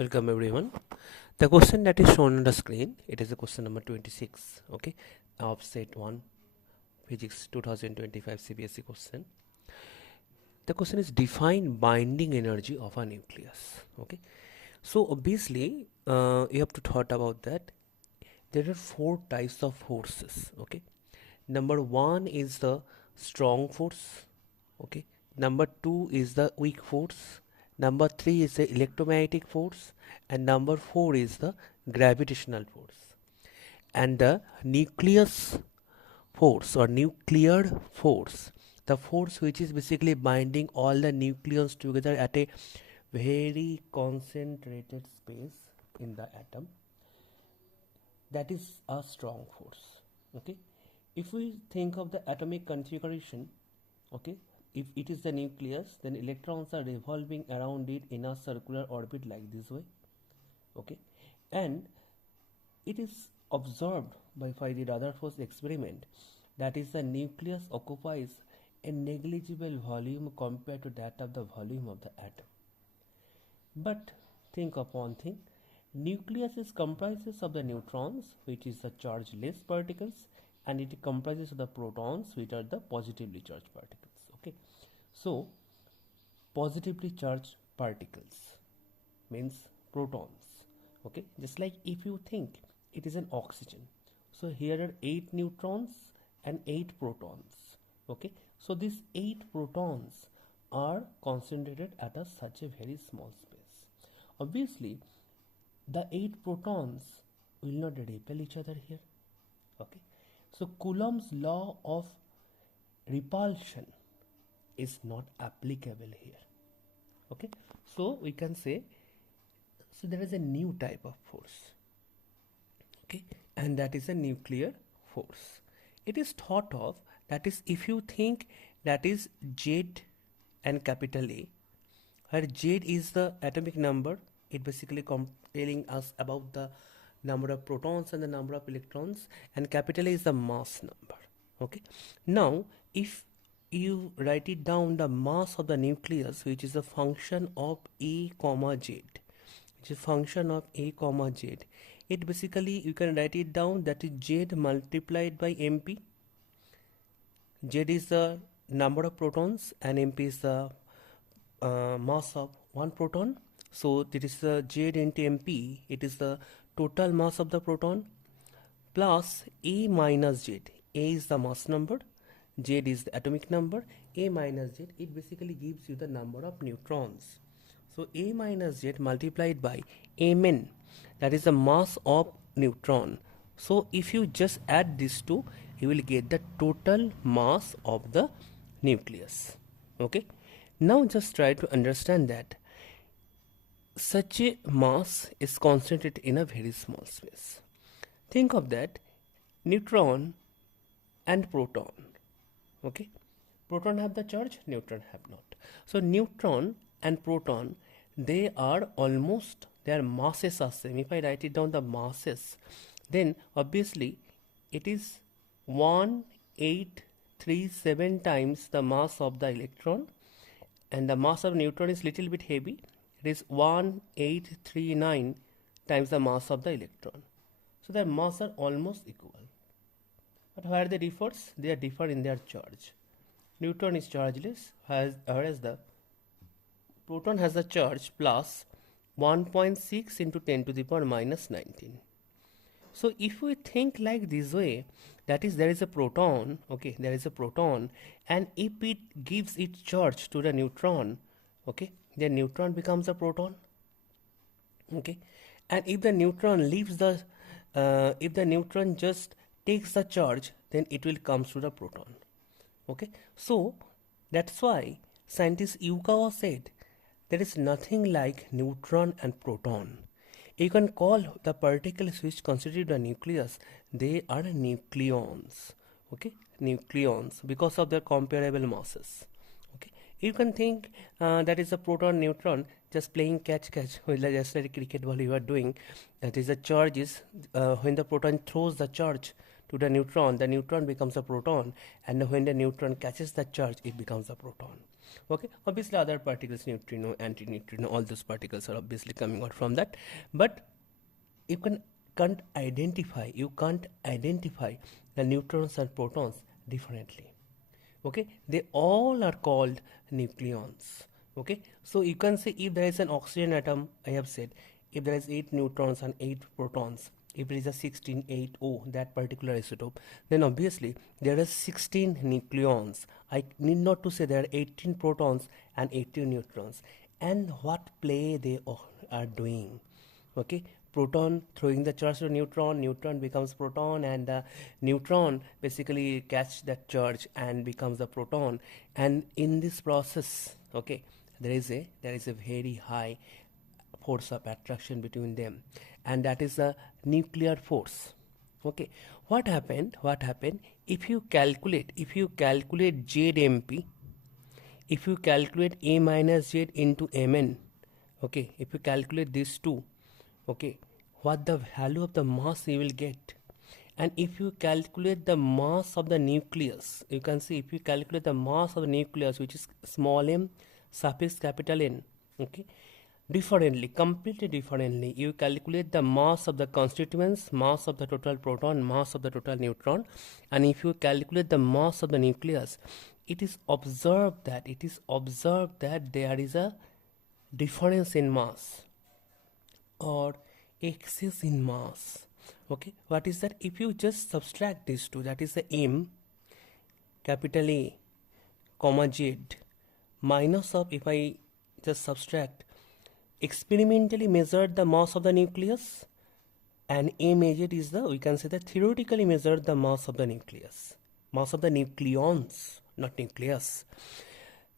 Welcome everyone. The question that is shown on the screen, it is the question number 26, okay, of set 1 physics 2025 CBSE question. The question is define binding energy of a nucleus. Okay, so obviously you have to thought about that. There are 4 types of forces. Okay, number 1 is the strong force. Okay, number 2 is the weak force. Number 3 is the electromagnetic force, and number 4 is the gravitational force. And the nucleus force or nuclear force, the force which is basically binding all the nucleons together at a very concentrated space in the atom, that is a strong force. Okay, if we think of the atomic configuration, okay, if it is the nucleus, then electrons are revolving around it in a circular orbit like this way. Okay, and it is observed by the Rutherford experiment that is the nucleus occupies a negligible volume compared to that of the volume of the atom. But think of one thing, nucleus is comprises of the neutrons, which is the chargeless particles, and it comprises of the protons, which are the positively charged particles. Okay, so positively charged particles means protons. Okay, just like if you think it is an oxygen, so here are 8 neutrons and 8 protons. Okay, so these 8 protons are concentrated at such a very small space. Obviously the 8 protons will not repel each other here. Okay, so Coulomb's law of repulsion is not applicable here. Okay, so we can say, so there is a new type of force. Okay, and that is a nuclear force. It is thought of, that is, if you think that is Z and capital A, where Z is the atomic number, it basically telling us about the number of protons and the number of electrons, and capital A is the mass number. Okay, now if you write it down, the mass of the nucleus, which is a function of A comma Z, which is function of A comma Z, it basically you can write it down, that is Z multiplied by MP. Z is the number of protons and MP is the mass of one proton. So this is the Z into MP, it is the total mass of the proton, plus A minus Z. A is the mass number, Z is the atomic number, A minus Z, it basically gives you the number of neutrons. So A minus Z multiplied by Mn, that is the mass of neutron. So if you just add these two, you will get the total mass of the nucleus. Okay, now just try to understand that such a mass is concentrated in a very small space. Think of that, neutron and proton. Okay, proton have the charge, neutron have not. So neutron and proton, they are almost, their masses are same. If I write it down the masses, then obviously it is 1837 times the mass of the electron, and the mass of neutron is little bit heavy, it is 1839 times the mass of the electron. So their mass are almost equal. But where they differ? They differ in their charge. Neutron is chargeless, whereas the proton has a charge plus 1.6 into 10 to the power minus 19. So if we think like this way, that is, there is a proton, okay, there is a proton, and if it gives its charge to the neutron, okay, then neutron becomes a proton. Okay, and if the neutron leaves the, if the neutron just takes the charge, then it will come to the proton. Okay, so that's why scientist Yukawa said there is nothing like neutron and proton. You can call the particles which constitute the nucleus, they are nucleons. Okay, nucleons, because of their comparable masses. Okay, you can think that is a proton neutron just playing catch just like cricket ball you are doing. That is, the charge is when the proton throws the charge to the neutron becomes a proton, and when the neutron catches the charge, it becomes a proton. Okay, obviously other particles, neutrino, antineutrino, all those particles are obviously coming out from that, but you can't identify the neutrons and protons differently. Okay, they all are called nucleons. Okay, so you can say if there is an oxygen atom, I have said, if there is 8 neutrons and 8 protons, if it is a 16,8O, that particular isotope, then obviously there are 16 nucleons. I need not to say there are 18 protons and 18 neutrons, and what play they are doing. Okay, proton throwing the charge to neutron, neutron becomes proton, and the neutron basically catch that charge and becomes the proton, and in this process, okay, there is a very high force of attraction between them, and that is a nuclear force. Okay, what happened if you calculate ZMP, if you calculate A minus Z into Mn, okay, if you calculate these two, okay, what the value of the mass you will get. And if you calculate the mass of the nucleus, you can see, if you calculate the mass of the nucleus, which is small m suffix capital N, okay, completely differently, you calculate the mass of the constituents, mass of the total proton, mass of the total neutron, and if you calculate the mass of the nucleus, it is observed that there is a difference in mass or excess in mass. Okay, what is that? If you just subtract these two, that is the M capital A comma Z minus of, if I just subtract experimentally measured the mass of the nucleus, and A measured is the, we can say that theoretically measured the mass of the nucleus, mass of the nucleons, not nucleus.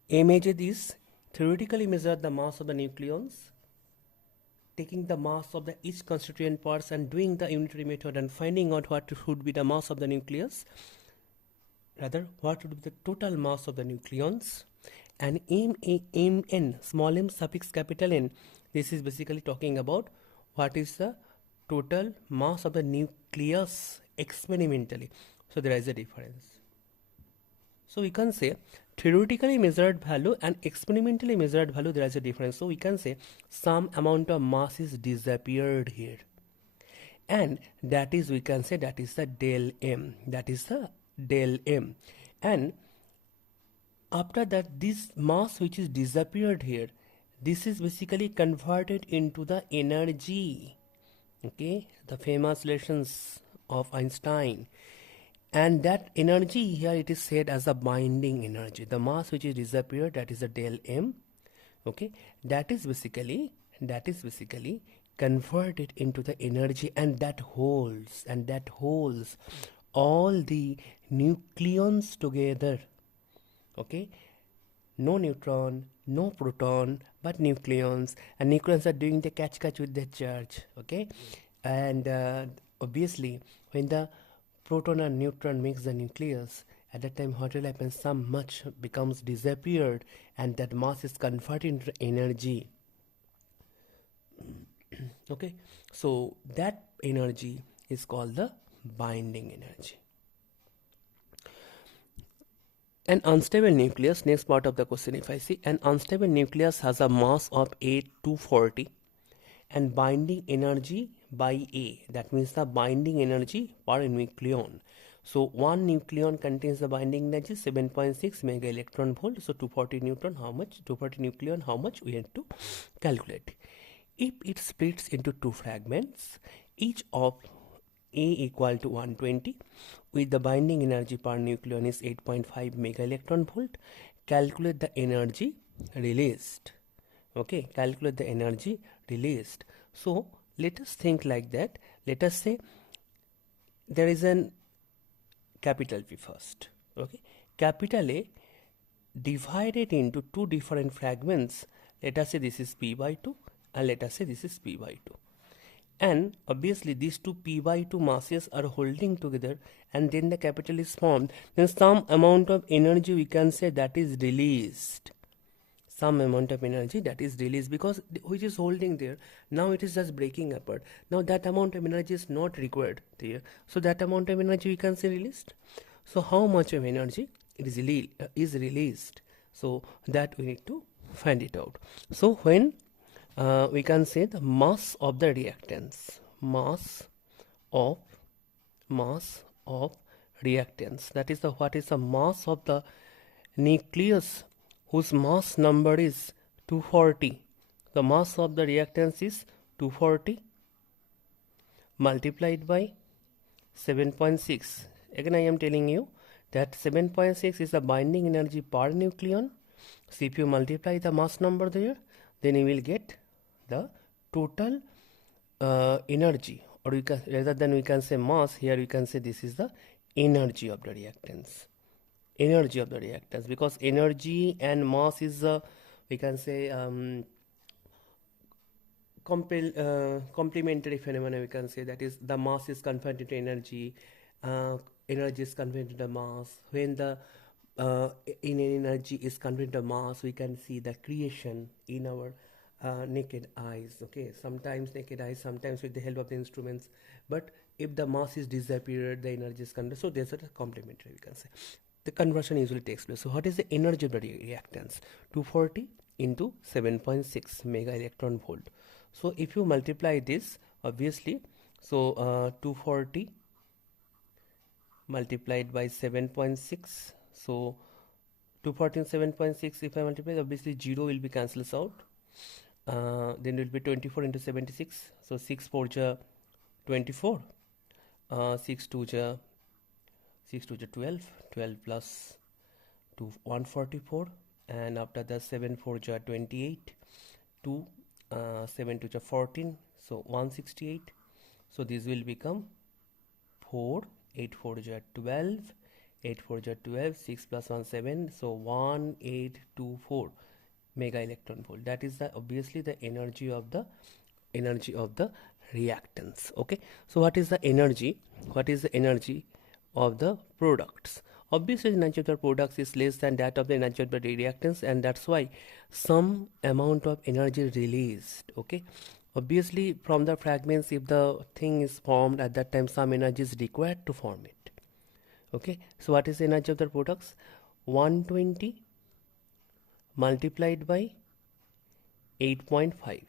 A measured is theoretically measured the mass of the nucleons, taking the mass of the each constituent parts and doing the unitary method and finding out what would be the mass of the nucleus, rather what would be the total mass of the nucleons. And Mn, small m suffix capital N, this is basically talking about what is the total mass of the nucleus experimentally. So there is a difference. So we can say theoretically measured value and experimentally measured value, there is a difference. So we can say some amount of mass is disappeared here, and that is, we can say, that is the del M, and after that, this mass which is disappeared here, this is basically converted into the energy. Okay, the famous relations of Einstein, and that energy here, it is said as the binding energy. The mass which is disappeared, that is the del M. Okay, that is basically converted into the energy, and that holds all the nucleons together. Okay, no neutron, no proton, but nucleons, and nucleons are doing the catch with the charge. Okay, and obviously when the proton and neutron makes the nucleus, at that time what will happen, some much becomes disappeared, and that mass is converted into energy. Okay, so that energy is called the binding energy. An unstable nucleus, next part of the question, if I see, an unstable nucleus has a mass of 240 and binding energy by A, that means the binding energy per nucleon. So one nucleon contains the binding energy 7.6 mega electron volt. So 240 neutron, how much? 240 nucleon, how much? We have to calculate. If it splits into two fragments, each of A equal to 120, with the binding energy per nucleon is 8.5 mega electron volt, calculate the energy released. Okay, calculate the energy released. So let us think like that. Let us say there is an capital P first. Okay, capital A divided into two different fragments. Let us say this is P by 2 and let us say this is P by 2. And obviously these two P by 2 masses are holding together, and then the capital is formed. Then some amount of energy, we can say, that is released. Some amount of energy that is released, because which is holding there, now it is just breaking apart. Now that amount of energy is not required there. So that amount of energy we can say released. So how much of energy is released? So that we need to find it out. So when we can say the mass of the reactants, of mass of reactants, that is the what is the mass of the nucleus whose mass number is 240. The mass of the reactants is 240 multiplied by 7.6. Again I am telling you that 7.6 is the binding energy per nucleon. So if you multiply the mass number there, then you will get the total energy, or we can, rather than we can say mass, here we can say this is the energy of the reactants. Energy of the reactants, because energy and mass is we can say complementary phenomena. We can say that is the mass is converted to energy, energy is converted to mass. When the in energy is converted to mass, we can see the creation in our naked eyes. Okay, sometimes naked eyes, sometimes with the help of the instruments. But if the mass is disappeared, the energy is converted. So there's a complementary, we can say. The conversion usually takes place. So what is the energy of the reactants? 240 into 7.6 mega electron volt. So if you multiply this, obviously, so 240 multiplied by 7.6, so 240 and 7.6, if I multiply, obviously 0 will be cancels out. Then it will be 24 into 76, so 6 4 ja 24, 6 2 ja 12, 12 plus 2 144, and after that 7 4 ja 28, 2 7 2 ja 14, so 168. So this will become 4, 8 4 ja 12, 8 4 ja 12, 6 plus 1 7, so 1824 mega electron volt. That is the obviously the energy of the reactants. Okay, so what is the energy? What is the energy of the products? Obviously the energy of the products is less than that of the energy of the reactants, and that's why some amount of energy released. Okay, obviously from the fragments, if the thing is formed at that time, some energy is required to form it. Okay, so what is the energy of the products? 120 multiplied by 8.5.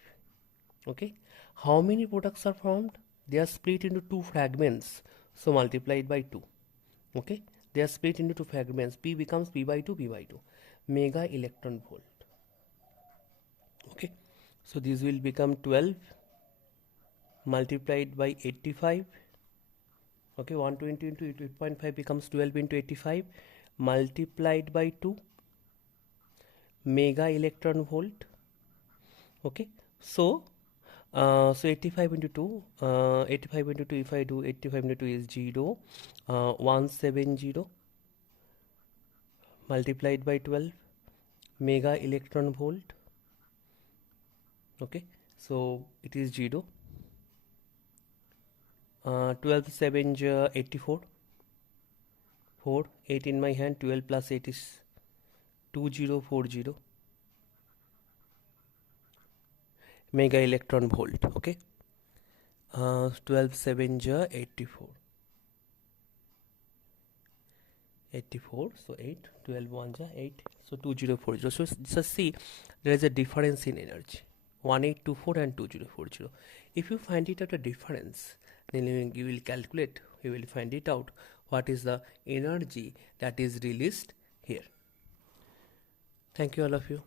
Okay, how many products are formed? They are split into two fragments, so multiplied by 2. Okay, they are split into two fragments. P becomes P by 2 mega electron volt. Okay, so this will become 12 multiplied by 85. Okay, 120 into 8.5 becomes 12 into 85 multiplied by 2 mega electron volt. Okay, so 85 into 2, 85 into 2, if I do 85 into 2 is 0, 170 multiplied by 12 mega electron volt. Okay, so it is 0, 12 7 84, 4, 8 in my hand, 12 plus 8 is 2040 mega electron volt. Okay, 12 7 84, 84, so 8, 12 1 8, so 2040. So just see, there is a difference in energy, 1824 and 2040. If you find it out a difference, then you will calculate, you will find it out what is the energy that is released here. Thank you all of you.